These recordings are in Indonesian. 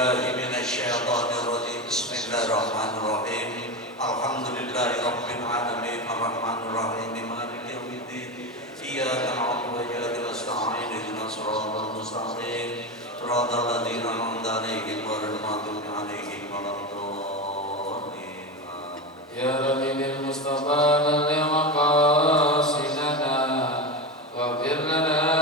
billahi minasyaitonir rajim. Bismillahirrahmanirrahim. Alhamdulillahirabbil alamin arrahmanir rahim maliki yaumiddin. Iyyaka na'budu wa iyyaka nasta'in ihdinas siratal mustaqim siratal ladzina an'amta 'alaihim ghairil maghdubi 'alaihim waladdallin. Ya Rabbil Mustafa balligh maqasidana waghfir lana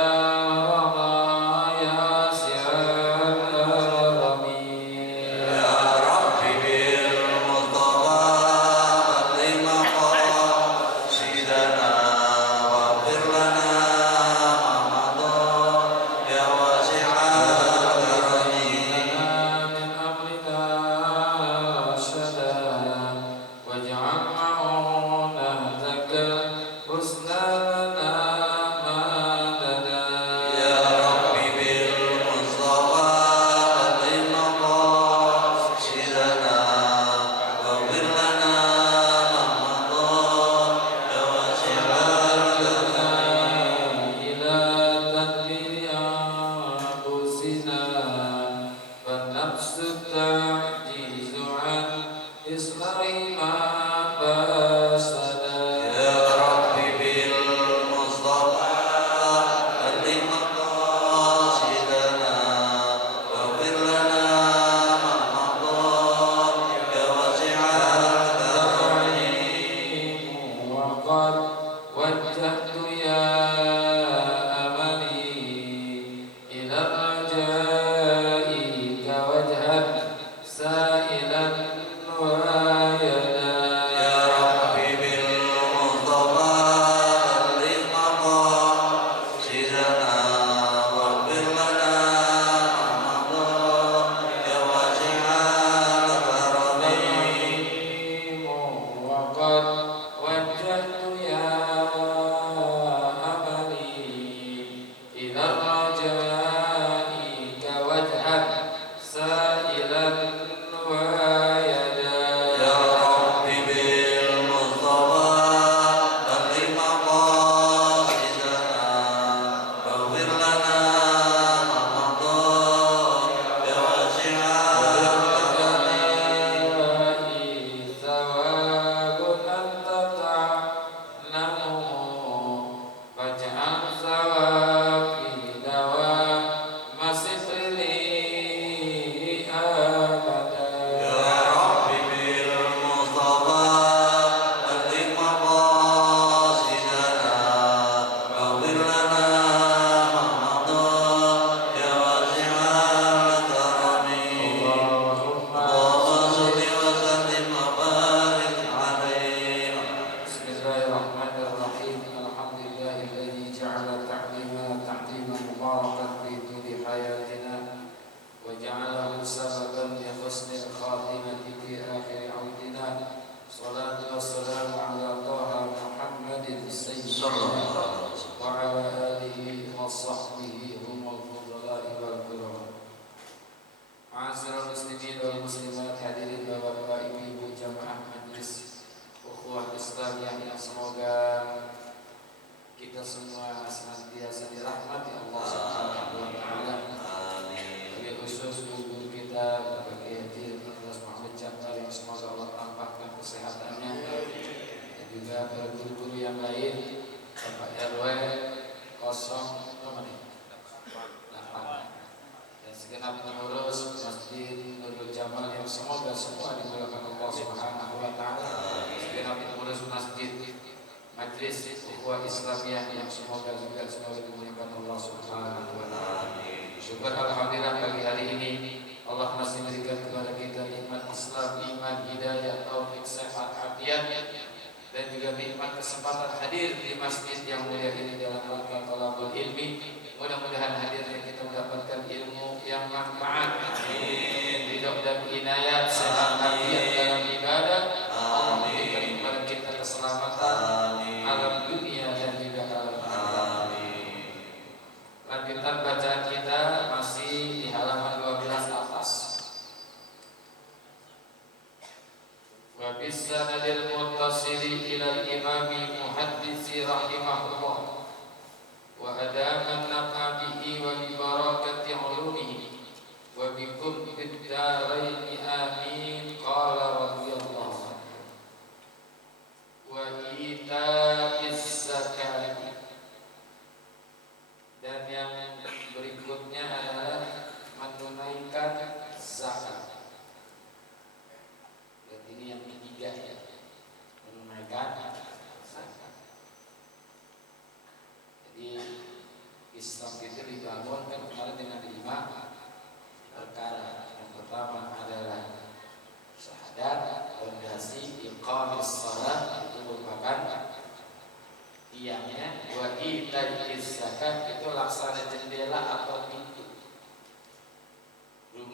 وبكل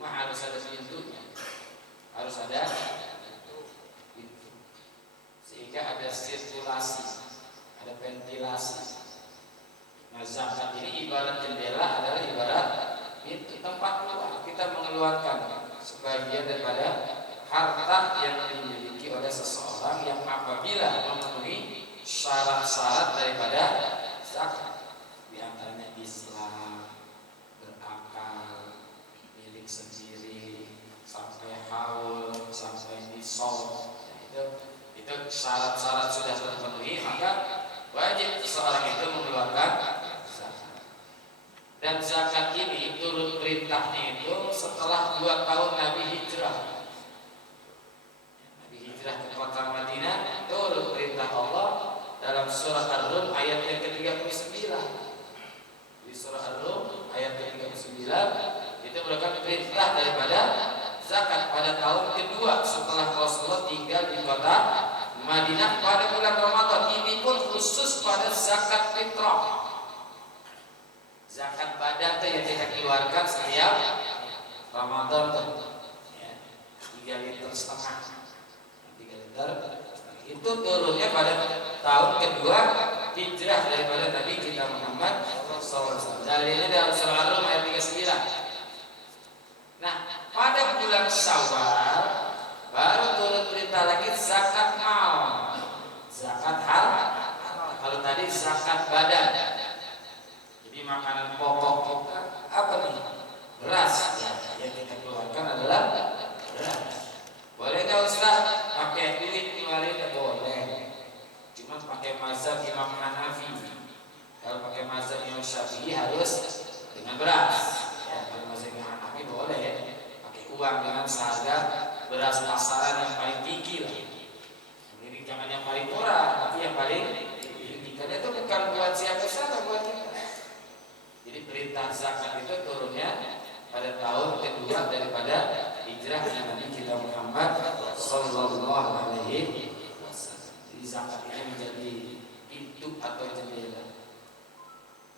rumah harus ada pintunya, harus ada pintu, sehingga ada sirkulasi, ada ventilasi. Nah, zakat ini ibarat jendela, adalah ibarat pintu, tempat keluar. Kita mengeluarkan sebagian daripada harta yang dimiliki oleh seseorang yang apabila memenuhi syarat-syarat daripada zakat, di antaranya Islam, berakal, milik sendiri, sampai haul, sampai nisab. Itu syarat-syarat sudah terpenuhi, maka wajib seseorang itu mengeluarkan zakat. Dan zakat ini turun perintahnya itu setelah 2 tahun Nabi hijrah. Nabi hijrah ke kota Madinah, turun perintah Allah dalam surah Ar-Rum ayat yang ke-39. Di surah Ar-Rum ayat ke-39 itu merupakan perintah daripada zakat pada tahun kedua setelah Rasulullah tinggal di kota Madinah pada bulan Ramadan. Ini pun khusus pada zakat fitrah. Zakat badan yang kita keluarkan setiap Ramadan ya, 3,5 liter. 3 liter itu turunnya pada tahun kedua hijrah daripada Nabi kita Muhammad SAW. Dalilnya dalam surah Ar-Rum ayat 39. Nah, pada bulan Syawal baru turun perintah lagi zakat mal, zakat hal. Kalau tadi zakat badan, jadi makanan pokok kita apa nih? Beras ya, yang kita keluarkan adalah beras. Boleh nggak Ustaz pakai duit kemarin? Tidak boleh. Cuma pakai mazhab Imam Hanafi. Kalau pakai mazhab Imam Syafi'i harus dengan beras. Ya, kalau mazhab Imam Hanafi boleh pakai uang dengan seharga beras pasaran yang paling tinggi lah. Jadi jangan yang paling murah, tapi yang paling tinggi. Karena itu bukan buat siapa-siapa, buat kita. Jadi perintah zakat itu turunnya pada tahun kedua daripada hijrahnya Nabi kita Muhammad Sallallahu Alaihi Wasallam. Jadi zakat ini menjadi pintu atau jendela.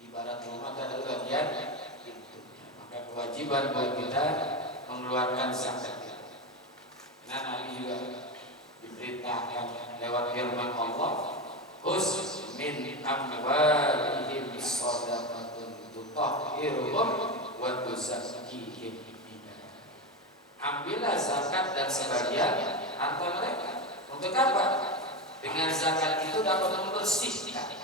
Ibarat rumah ada bagian pintunya. Maka kewajiban buat kita mengeluarkan zakat. Nah, Nabi juga diperintahkan lewat firman Allah, "Khudz min amwalihim shadaqatun tutahhiruhum wa tuzakkihim biha." Ambillah zakat dan sebagian harta mereka. Untuk apa? Dengan zakat itu dapat membersihkan.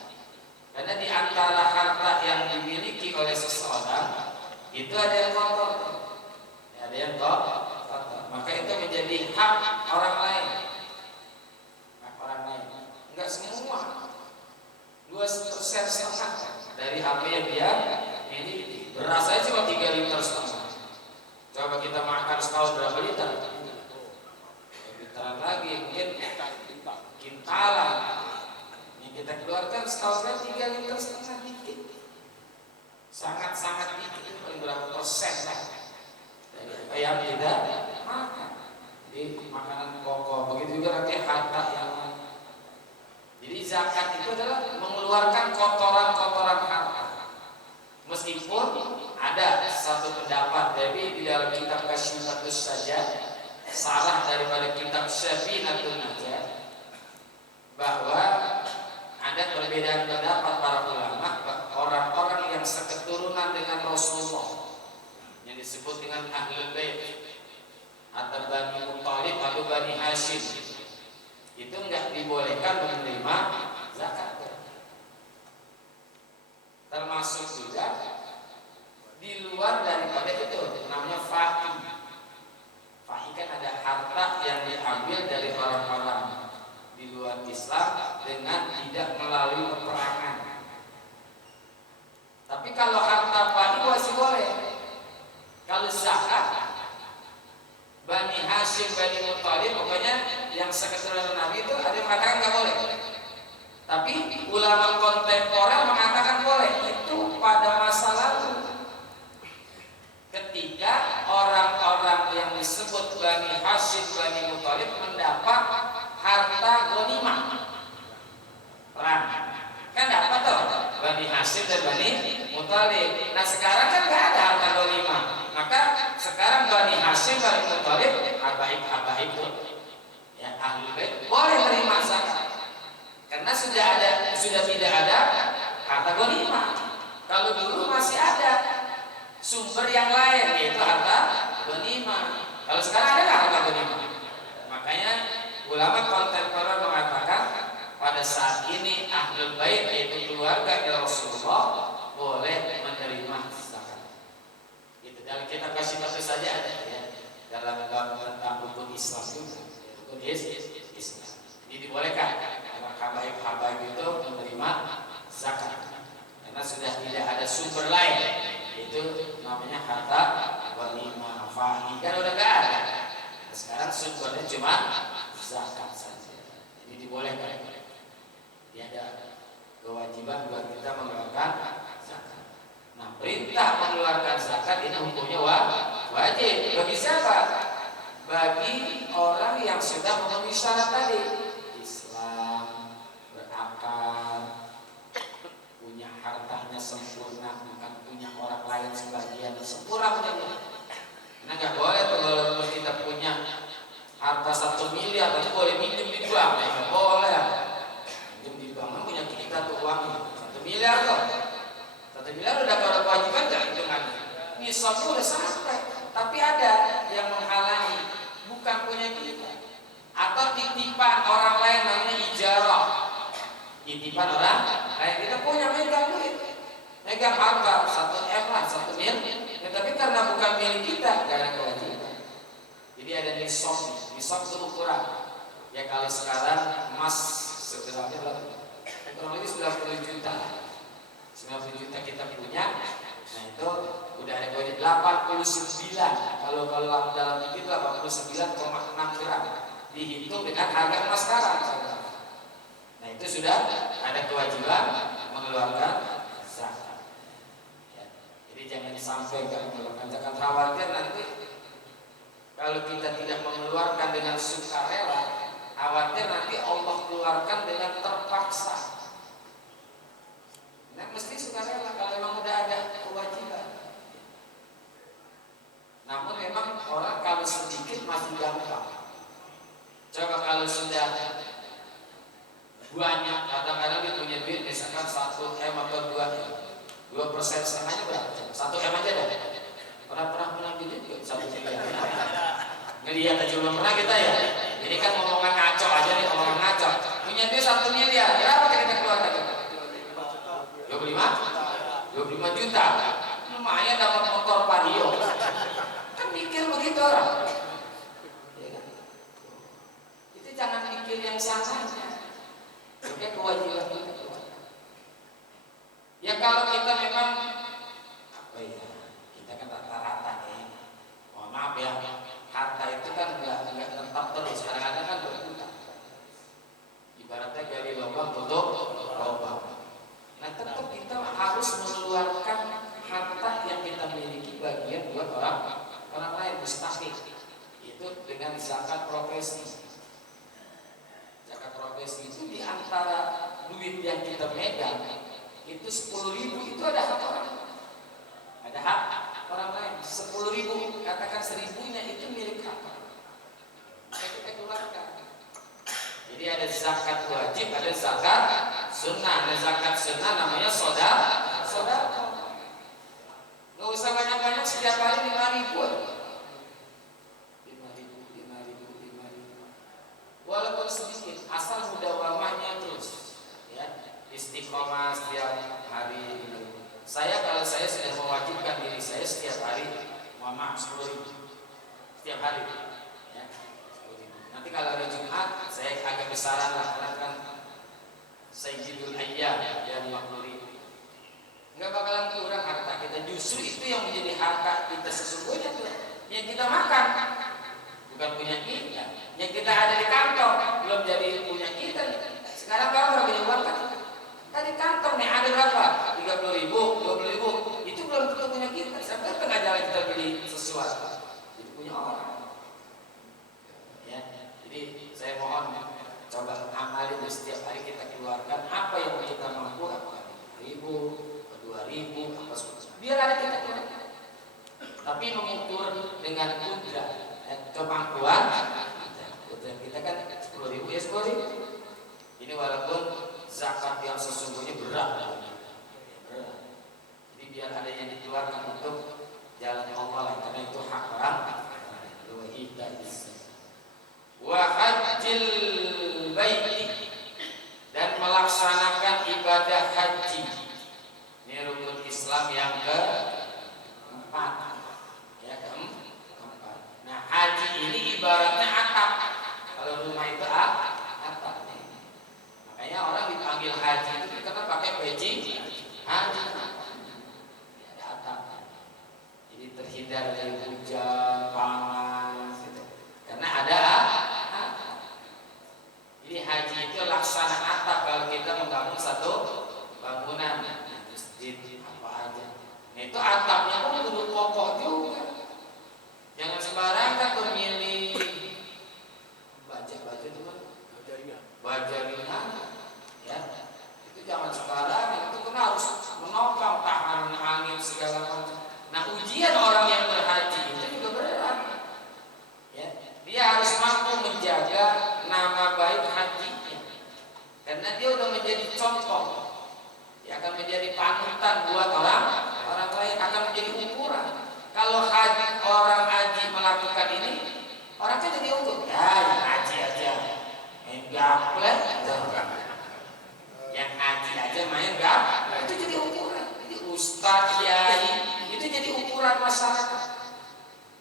Karena di antara harta yang dimiliki oleh seseorang itu ada yang kotor, ada yang kotor. Maka itu menjadi hak orang lain. Hak orang lain. Enggak semua. 2,5% dari apa yang dia miliki. Beras aja cuma 3,5 liter. Coba kita makan setahun berapa liter? Literan lagi, mungkin kintalan. Yang kita keluarkan setahun kan 3,5 liter dikit. Sangat-sangat dikit. Paling berapa persen lah dari apa yang tidak makan. Jadi makanan pokok. Begitu juga nanti harta yang lain. Jadi zakat itu adalah mengeluarkan kotoran-kotoran harta. Meskipun ada satu pendapat dari di dalam kitab Kasyifatus Sajjad, salah daripada kitab Syafinatun Najah, bahwa ada perbedaan pendapat para ulama, orang-orang yang seketurunan dengan Rasulullah yang disebut dengan Ahlul Bait atau Bani Muthalib atau Bani Hashim, itu enggak dibolehkan menerima zakat. Termasuk juga di luar daripada itu, namanya faqih. Faqih kan ada harta yang diambil dari orang-orang di luar Islam dengan tidak melalui peperangan. Tapi kalau harta faqih masih boleh. Kalau zakat, Bani Hashim, Bani Muthalib, pokoknya yang seketurunan Nabi itu ada yang mengatakan nggak boleh. Tapi ulama kontemporer mengatakan boleh. Itu pada masa lalu, ketika orang-orang yang disebut Bani Hashim, Bani Muthalib mendapat harta ghanimah perang. Kan dapat tuh Bani Hashim dan Bani Muthalib. Nah sekarang kan nggak ada harta ghanimah. Maka sekarang Bani Hasyim bin Muthalib, habaib itu, ya ahlul bait boleh terima zakat, karena sudah tidak ada harta ghanimah. Kalau dulu masih ada sumber yang lain yaitu harta ghanimah. Kalau sekarang ada nggak harta ghanimah? Makanya ulama kontemporer mengatakan pada saat ini ahlul bait yaitu keluarga Rasulullah boleh menerima zakat. Itu dan kita kasih tahu saja ada ya dalam tentang rukun Islam juga, rukun Islam. Ini dibolehkan anak habaib itu menerima zakat karena sudah tidak ada sumber lain, itu namanya harta ghanimah faidah kan udah nggak ada. Nah, sekarang sumbernya cuma zakat saja. Jadi dibolehkan. Tiada kewajiban buat kita mengeluarkan zakat. Nah, perintah mengeluarkan zakat ini hukumnya wajib. Bagi siapa? Bagi orang yang sudah memenuhi syarat tadi. Islam, berakal, punya hartanya sempurna, bukan punya orang lain sebagian sempurna punya. Nah, nggak boleh kalau kita punya harta 1 miliar, tapi boleh minjem di bank, nggak boleh. Minjem di bank, punya kita tuh uangnya 1 miliar kok. 1 miliar udah kalau kewajiban nggak hitungannya. Nisabnya udah sampai, tapi ada yang menghalangi, bukan punya kita. Atau titipan orang lain namanya ijarah. Titipan orang lain kita punya megang duit, megang harta 1 M lah, 1 mil. Tapi karena bukan milik kita, gak ada kewajiban. Jadi ada nisab itu ukuran. Ya kalau sekarang emas sebenarnya kurang lebih 90 juta. 90 juta kita punya. Nah itu udah ada kewajiban 89. Kalau dalam itu 89,6 gram. Dihitung dengan harga emas sekarang. Nah itu sudah ada kewajiban mengeluarkan zakat. Jadi jangan sampai nggak mengeluarkan zakat, khawatir nanti kalau kita tidak mengeluarkan dengan sukarela, khawatir nanti Allah keluarkan dengan terpaksa. Nah mesti sukarela kalau memang udah ada kewajiban. Namun memang orang kalau sedikit masih gampang. Coba kalau sudah banyak, kadang-kadang dia punya duit misalkan 1 M atau 2 M. 2% setengahnya berapa? 1 M aja dah. Pernah duit juga 1 miliar. Ngelihat aja belum pernah kita ya. Ini kan ngomongan ngaco aja nih, ngomongan ngaco. Punya duit 1 miliar, berapa kita keluarkan? 25 juta. Lumayan dapat motor Vario. Kan mikir begitu orang. Ya kan? Itu jangan mikir yang sananya. Oke, kewajiban kita. Ya kalau kita memang apa ya, kita kan rata-rata ya, mohon maaf ya, harta itu kan nggak tetap terus, kadang-kadang kan berputar. Ibaratnya dari lubang tutup lubang. Nah tetap kita harus mengeluarkan harta yang kita miliki bagian buat orang lain mustahik. Itu dengan zakat profesi. Zakat profesi itu diantara duit yang kita megang itu 10.000 itu ada hak orang, ada hak orang lain. 10.000 katakan 1.000-nya itu milik hak kita keluarkan. Jadi ada zakat wajib, ada zakat sunnah. Ada zakat sunnah namanya sodako. Nggak usah banyak-banyak, setiap hari 5.000 walaupun sedikit, asal mudawamahnya terus ya, istiqomah setiap hari. Kalau saya sudah mewajibkan diri saya setiap hari 10.000 setiap hari ya, 10.000. Nanti kalau ada Jumat saya agak besaran lah, karena kan Sayyidul Ayyam ya 50.000. Nggak bakalan kurang harta kita. Justru itu yang menjadi harta kita sesungguhnya tuh yang kita makan, bukan punya kita. Yang kita ada di kantong belum jadi punya kita. Sekarang berapa punya uang kan? Tadi kantong nih ada berapa? 30.000, 20.000. Itu belum tentu punya kita. Sampai tengah jalan kita beli sesuatu, itu punya orang. Ya, jadi saya mohon coba amalin setiap hari kita keluarkan apa yang kita mampu, apa 1.000, 2.000, apa biar ada kita keluarkan. tapi mengukur dengan kudrat, kemampuan. Kudrat kita kan 10.000 ya 10.000. Ini walaupun zakat yang sesungguhnya berat. Jadi biar ada yang dikeluarkan untuk jalan Allah, karena itu hak orang. Wa hajjil baiti, dan melaksanakan ibadah haji. Ini rukun Islam yang keempat. Ya, keempat. Nah, haji ini ibaratnya atap. Kalau rumah itu atap. Makanya orang dipanggil haji itu karena pakai peci haji. Ada atap. Jadi terhindar dari hujan, panas gitu. Karena ada atap. Jadi haji itu laksana atap kalau kita membangun satu bangunan, masjid apa aja. Nah, itu atapnya pun kudu kokoh juga. Jangan sembarangan tuh milih baja-baja itu kan baja ringan, ya. Itu jangan sembarangan, itu kan harus menopang tahan angin segala macam. Nah, ujian orang yang berhaji itu juga berat. Ya, dia harus mampu menjaga nama baik hajinya. Karena dia udah menjadi contoh. Dia akan menjadi panutan buat orang lain, akan menjadi ukuran. Kalau orang haji melakukan ini, orang kan jadi ukur. Ya, yang haji aja main gaplek, yang haji aja main gaplek, itu jadi ukuran. Jadi ustaz, kiai, itu jadi ukuran masyarakat.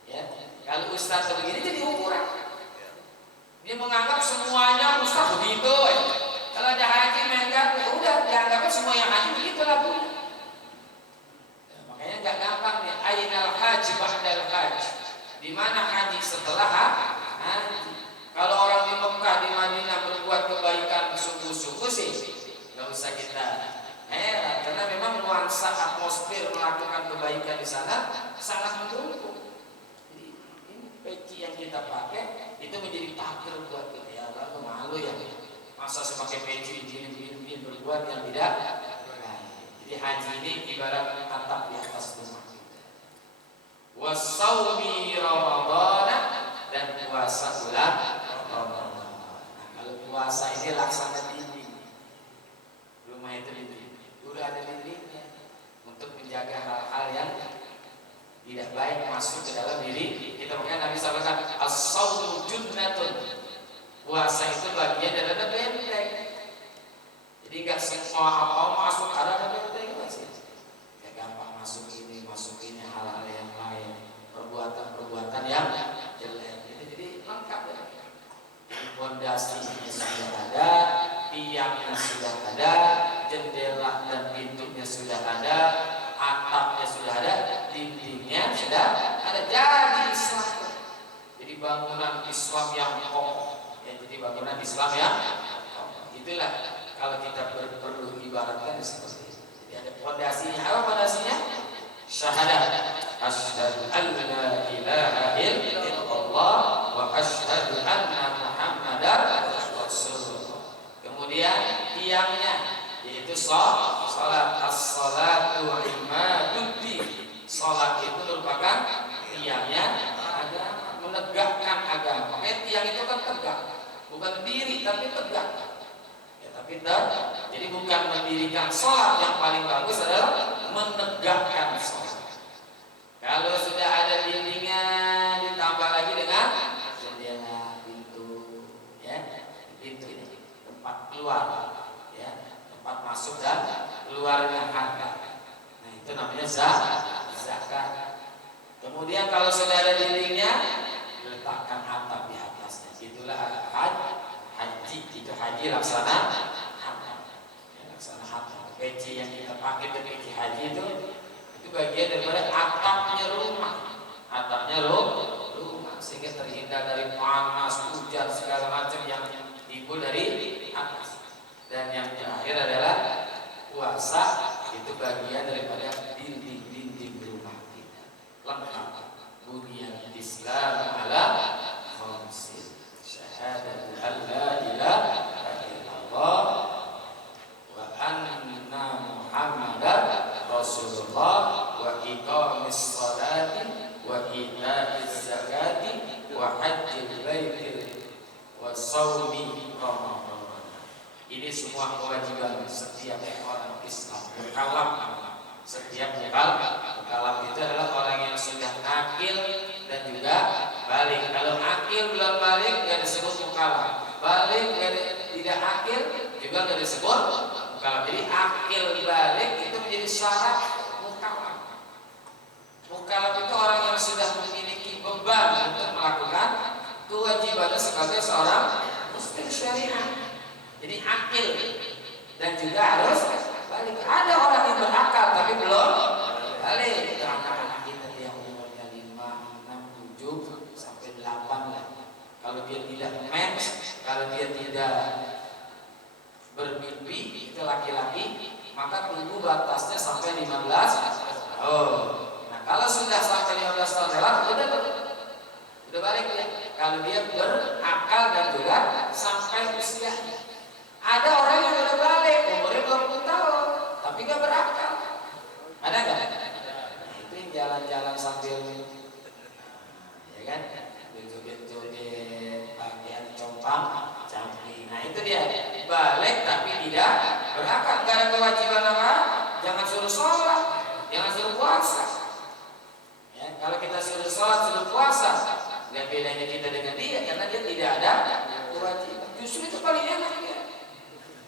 Ya, kalau ustaz begini jadi ukuran. Dia menganggap semuanya ustaz begitu. Kalau ada haji main gaplek, udah dianggapnya semua yang haji begitu lagunya. Makanya nggak gampang nih. Ainal haji ba'dal haji. Di mana haji setelah haji? Kalau orang di Mekah, di Madinah berbuat kebaikan sungguh-sungguh sih, nggak usah kita heran, karena memang nuansa atmosfer melakukan kebaikan di sana sangat mendukung. Jadi ini peci yang kita pakai itu menjadi takdir buat kita. Ya Allah, malu ya. Masa semakai peci ini berbuat yang tidak. Jadi haji ini ibarat atap di atas rumah kita. Wasaumi Ramadan, dan puasa bulan Ramadan. Nah, kalau puasa ini laksana dinding. Rumah itu dinding. Udah ada dindingnya untuk menjaga hal-hal yang tidak baik masuk ke dalam diri kita. Makanya Nabi sampaikan as-saumu junnatun. Puasa itu bagian dari benteng. Jadi nggak semua apa masuk ada benteng sih. Ya gampang masuk ini hal-hal yang lain, perbuatan yang jelek. Jadi lengkap ya. Fondasinya sudah ada, tiangnya sudah ada, jendela dan pintunya sudah ada, atapnya sudah ada, dindingnya sudah ada. Jadi Islam. Jadi bangunan Islam yang kokoh. Ya, jadi bangunan Islam yang kokoh. Itulah kalau kita perlu ibaratkan seperti itu. Jadi ada fondasinya. Apa fondasinya? Syahadat. Asyhadu an la ilaha illallah wa asyhadu anna Muhammadar Rasulullah. Kemudian tiangnya yaitu salat. As-salatu imaduddin. Salat itu merupakan tiangnya agama, menegakkan agama. Makanya tiang itu kan tegak, bukan berdiri tapi tegak. Jadi bukan mendirikan sholat, yang paling bagus adalah menegakkan sholat. Kalau sudah ada dindingnya, ditambah lagi dengan jendela, pintu, ya, pintu ini tempat keluar, ya, tempat masuk dan keluarnya harta. Nah, itu namanya zakat. Kemudian kalau sudah ada dindingnya, letakkan atap di atasnya. Itulah haji. Itu haji laksana atap. Peci yang kita pakai ke peci haji itu bagian daripada atapnya rumah. Sehingga terhindar dari panas, hujan segala macam yang timbul dari atas. Dan yang terakhir adalah puasa, itu bagian daripada dinding rumah kita. Lengkap. Buniyal Islam ala khamsin. Syahadatu an la ilaha illallah wa anna Muhammadar Rasulullah wa iqamis sholati shaumi Ramadan. Ini semua kewajiban setiap orang Islam. Mukallaf, setiap mukallaf itu adalah orang yang sudah akil dan juga balik. Kalau akil belum balik nggak disebut mukallaf. Balik tidak akil juga nggak disebut mukallaf. Jadi akil balik itu menjadi syarat mukallaf. Mukallaf itu orang yang sudah memiliki beban untuk melakukan kewajibannya sebagai seorang muslim syariah. Jadi akil dan juga harus balik. Ada orang yang berakal tapi belum balik. Itu anak-anak kita yang umurnya 5, 6, 7 sampai 8 lah. Kalau dia tidak mens, kalau dia tidak bermimpi, itu laki-laki, maka tunggu batasnya sampai 15 tahun. Nah, kalau sudah sampai 15 tahun lewat, udah balik ya. Kalau dia berakal dan juga sampai usianya. Ada orang yang udah balik umurnya 20 tahun tapi gak berakal. Ada nggak? Itu yang jalan-jalan sambil ya kan, joget-joget, pakaian compang camping. Nah itu dia balik tapi tidak berakal. Gak ada kewajiban apa? Jangan suruh sholat, jangan suruh puasa. Ya, kalau kita suruh sholat, suruh puasa, lihat bedanya kita dengan dia karena dia tidak ada kewajiban. Justru itu paling enak ya.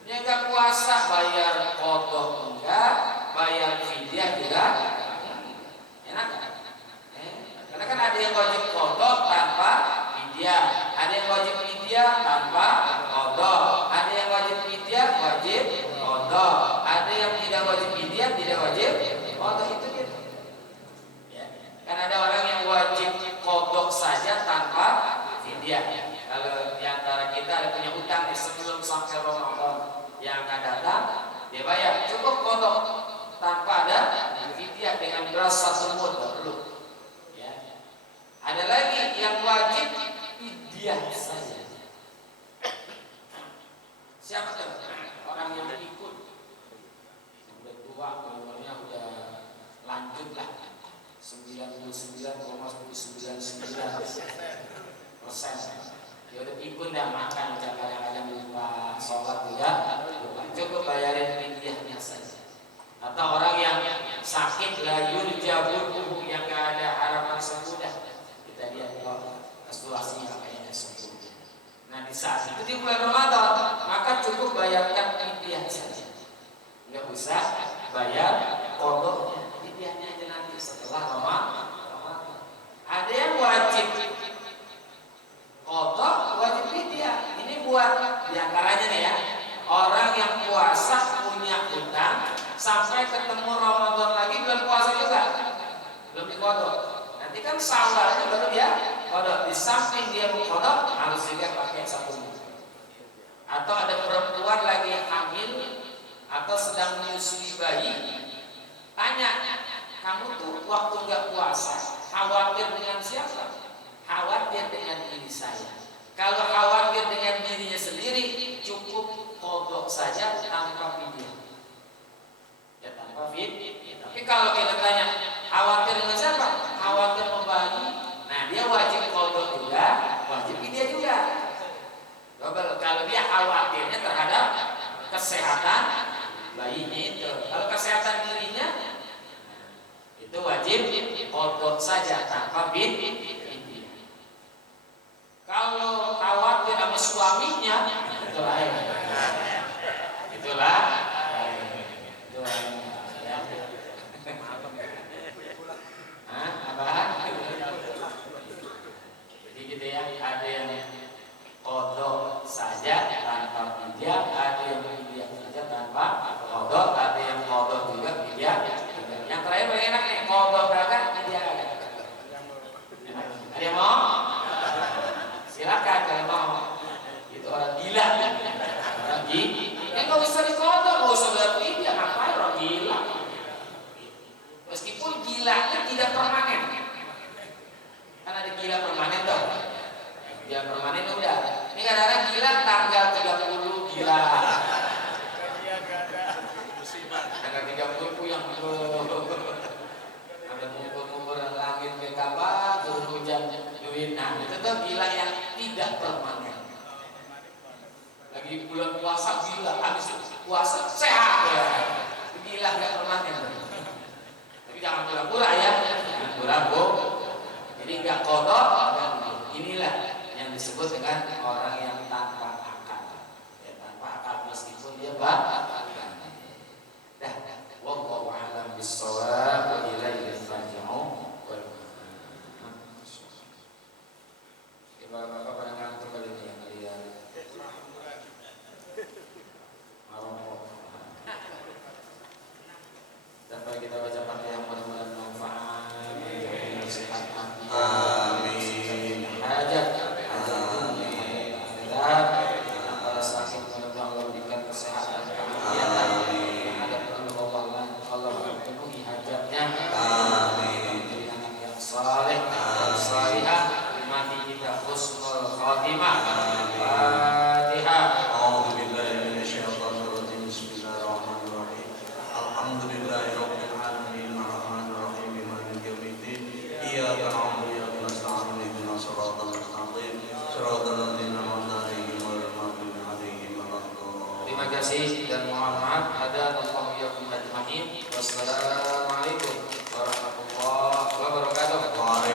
Dia nggak puasa bayar kodok enggak, bayar fidyah juga enak kan? Karena kan ada yang wajib kodok tanpa fidyah, ada yang wajib fidyah tanpa kodok, ada yang wajib fidyah wajib kodok, ada yang tidak wajib fidyah tidak wajib kodok. Itu gitu. Ya. Kan ada orang yang wajib kodok saja tanpa fidyah. Kalau diantara kita ada punya utang sebelum sampai Ramadan yang akan datang, dia bayar cukup kodok tanpa ada fidyah dengan beras 1 mud perlu. Ya. Ada lagi yang wajib fidyah saja. Siapa tuh? Orang yang ikut udah tua, umurnya udah lanjut lah 99,99%. Dia udah ikut dan makan, kadang-kadang lupa sholat juga lupa. Cukup bayarin fidyahnya saja. Atau orang yang sakit la yurjabul yang gak ada harapan sembuh dah, kita lihat kalau menstruasinya kayaknya sembuh. Nah di saat itu di bulan Ramadan maka cukup bayarkan fidyah saja, nggak usah bayar kodoknya, fidyahnya aja nanti setelah Ramadan. Ada yang wajib kodok, wajib fidyah. Ini buat diantaranya nih ya, orang yang puasa punya utang sampai ketemu Ramadan lagi belum puasa juga, belum dikodok. Nanti kan sawalnya baru dia kodok. Di samping dia mengkodok harus juga pakai 1 mud. Atau ada perempuan lagi hamil atau sedang menyusui bayi, tanya, kamu tuh waktu nggak puasa khawatir dengan siapa? Khawatir dengan diri saya. Kalau khawatir dengan dirinya sendiri, cukup kodok saja tanpa fidyah. Ya tanpa fidyah. Tapi kalau kita tanya, khawatir dengan siapa? Khawatir membayi. Nah dia wajib kodok juga, wajib fidyah juga. Kalau dia khawatirnya terhadap kesehatan bayinya itu, kalau kesehatan dirinya itu wajib kodok saja tanpa fidyah. Kalau khawatir sama suaminya, itulah ya. Apa? Jadi gitu ya, ada yang kodok saja tanpa fidyah, ada yang fidyah saja tanpa kodok, ada yang kodok juga fidyah. Yang terakhir paling enak nih, kodok beragam fidyah. Ada yang mau? Silakan kalau mau. Itu orang gila. Orang gila. Nggak usah dikodok, nggak usah berarti dia ngapain orang gila. Meskipun gilanya tidak permanen. Kan ada gila permanen tuh. Gila permanen udah. Ini kadang-kadang gila tanggal 30 gila. Tanggal 30 yang ada ngumpul-ngumpul langit ke kapal, turun hujan duit. Nah itu tuh gila yang tidak permanen. lagi bulan puasa gila, habis puasa sehat ya, gila nggak pernah ya. Tapi jangan pura-pura ya, pura-pura. Jadi nggak kodok, inilah yang disebut dengan orang yang tanpa akal, ya, tanpa akal meskipun dia bakat. Dah, wallahu a'lam bissawab wa ilaihi raji'un. Bapak-bapak pada ngantuk kali ini yang kalian maroko. Sampai kita baca Fatihah mudah-mudahan manfaat, sehat hati. Amin. Hajat, yang para sakit mudah-mudahan Allah berikan kesehatan, kemuliaan. Yang ada perlu Allah penuhi hajatnya. Amin. Menjadi anak yang saleh dan salihah. Mati kita husnul khatimah. Fatihah. A'udzu billahi minasyaitonir rajim. Bismillahirrahmanirrahim. Alhamdulillahirabbil alamin arrahmanir rahim maliki yaumiddin. Iyyaka na'budu wa iyyaka nasta'in ihdinas siratal mustaqim siratal ladzina an'amta 'alaihim ghairil maghdubi 'alaihim waladdallin. Terima kasih dan mohon maaf. Ada Allah yakum ajmain. Wassalamu